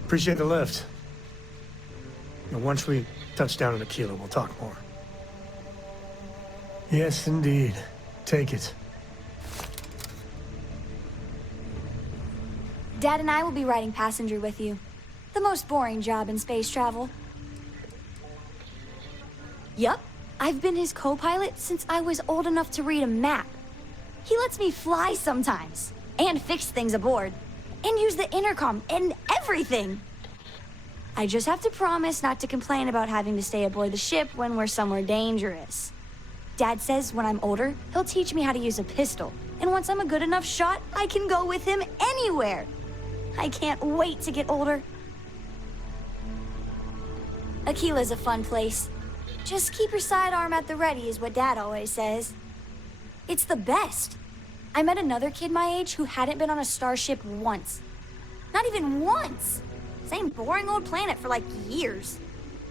Appreciate the lift. And once we touch down in Aquila, we'll talk more. Yes, indeed. Take it. Dad and I will be riding passenger with you. The most boring job in space travel. Yup, I've been his co-pilot since I was old enough to read a map. He lets me fly sometimes, and fix things aboard, and use the intercom and everything. I just have to promise not to complain about having to stay aboard the ship when we're somewhere dangerous. Dad says when I'm older, he'll teach me how to use a pistol, and once I'm a good enough shot, I can go with him anywhere. I can't wait to get older. Aquila's a fun place. Just keep your sidearm at the ready is what Dad always says. It's the best. I met another kid my age who hadn't been on a starship once. Not even once. Same boring old planet for like years.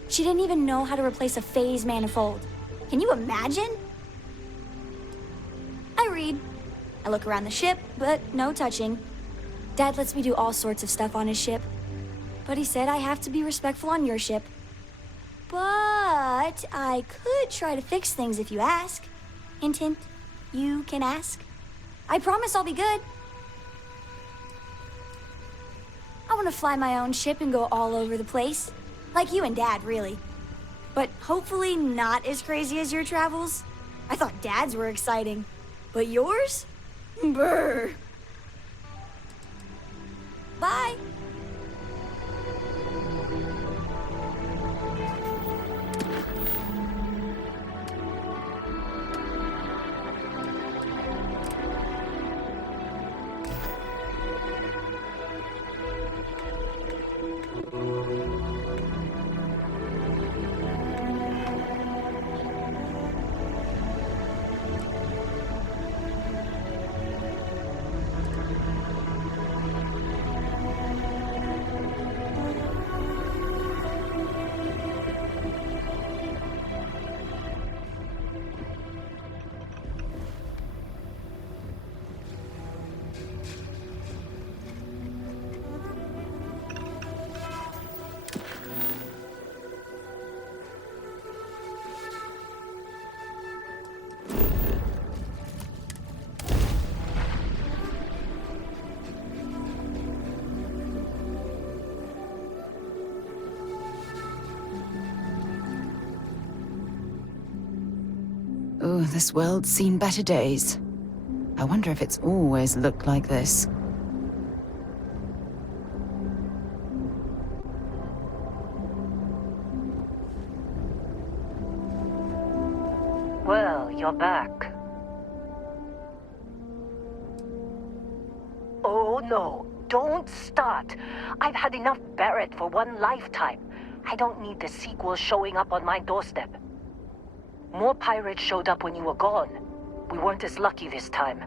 She didn't even know how to replace a phase manifold. Can you imagine? I read. I look around the ship, but no touching. Dad lets me do all sorts of stuff on his ship. But he said I have to be respectful on your ship. But I could try to fix things if you ask. Hint, hint. You can ask. I promise I'll be good. I want to fly my own ship and go all over the place. Like you and Dad, really. But hopefully not as crazy as your travels. I thought Dad's were exciting. But yours? Brr. Bye. Oh, this world's seen better days. I wonder if it's always looked like this. Well, you're back. Oh no, don't start. I've had enough Barrett for one lifetime. I don't need the sequel showing up on my doorstep. More pirates showed up when you were gone. We weren't as lucky this time.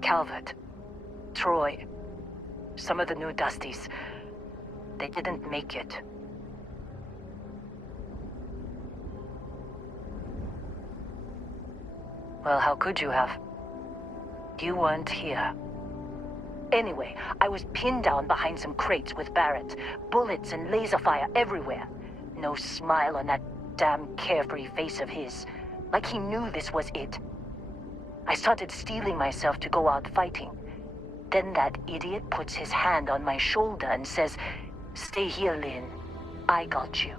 Calvert, Troy, some of the new Dusties, they didn't make it. Well, how could you have? You weren't here. Anyway, I was pinned down behind some crates with Barrett. Bullets and laser fire everywhere. No smile on that damn carefree face of his. Like he knew this was it. I started steeling myself to go out fighting. Then that idiot puts his hand on my shoulder and says, "Stay here, Lynn. I got you."